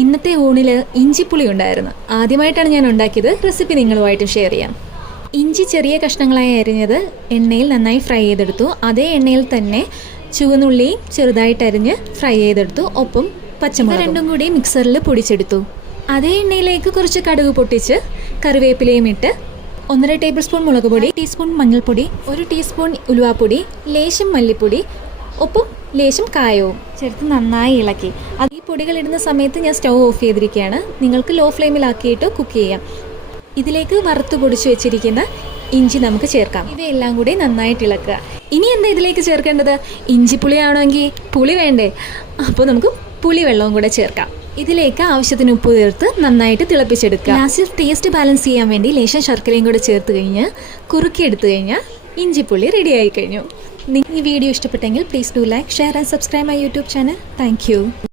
ഇന്നത്തെ ഊണിൽ ഇഞ്ചിപ്പുളി ഉണ്ടായിരുന്നു. ആദ്യമായിട്ടാണ് ഞാൻ ഉണ്ടാക്കിയത്. റെസിപ്പി നിങ്ങളുമായിട്ടും ഷെയർ ചെയ്യാം. ഇഞ്ചി ചെറിയ കഷ്ണങ്ങളായി അരിഞ്ഞത് എണ്ണയിൽ നന്നായി ഫ്രൈ ചെയ്തെടുത്തു. അതേ എണ്ണയിൽ തന്നെ ചുവന്നുള്ളിയും ചെറുതായിട്ട് അരിഞ്ഞ് ഫ്രൈ ചെയ്തെടുത്തു. ഒപ്പം പച്ചമുളക് രണ്ടും കൂടി മിക്സറിൽ പൊടിച്ചെടുത്തു. അതേ എണ്ണയിലേക്ക് കുറച്ച് കടുക് പൊട്ടിച്ച് കറിവേപ്പിലയും ഇട്ട് 1.5 ടേബിൾ സ്പൂൺ മുളക് പൊടി, ടീസ്പൂൺ മഞ്ഞൾപ്പൊടി, 1 ടീസ്പൂൺ ഉലുവാപ്പൊടി, ലേശം മല്ലിപ്പൊടി, ഒപ്പം ലേശം കായവും ചേർത്ത് നന്നായി ഇളക്കി. ഈ പൊടികൾ ഇടുന്ന സമയത്ത് ഞാൻ സ്റ്റൗ ഓഫ് ചെയ്തിരിക്കുകയാണ്. നിങ്ങൾക്ക് ലോ ഫ്ലെയിമിലാക്കിയിട്ട് കുക്ക് ചെയ്യാം. ഇതിലേക്ക് വറുത്ത് പൊടിച്ച് വെച്ചിരിക്കുന്ന ഇഞ്ചി നമുക്ക് ചേർക്കാം. ഇവയെല്ലാം കൂടി നന്നായിട്ട് ഇളക്കുക. ഇനി എന്താ ഇതിലേക്ക് ചേർക്കേണ്ടത്? ഇഞ്ചിപ്പുളിയാണെങ്കിൽ പുളി വേണ്ടേ? അപ്പോൾ നമുക്ക് പുളിവെള്ളവും കൂടെ ചേർക്കാം. ഇതിലേക്ക് ആവശ്യത്തിന് ഉപ്പ് ചേർത്ത് നന്നായിട്ട് തിളപ്പിച്ചെടുക്കുക. ലാസ്റ്റിൽ ടേസ്റ്റ് ബാലൻസ് ചെയ്യാൻ വേണ്ടി ലേശം ശർക്കരയും കൂടെ ചേർത്ത് കഴിഞ്ഞ് കുറുക്കിയെടുത്തു കഴിഞ്ഞാൽ ഇഞ്ചിപ്പുളി റെഡി ആയി കഴിഞ്ഞു. ഈ വീഡിയോ ഇഷ്ടപ്പെട്ടെങ്കിൽ please do like, share and subscribe my YouTube channel. Thank you.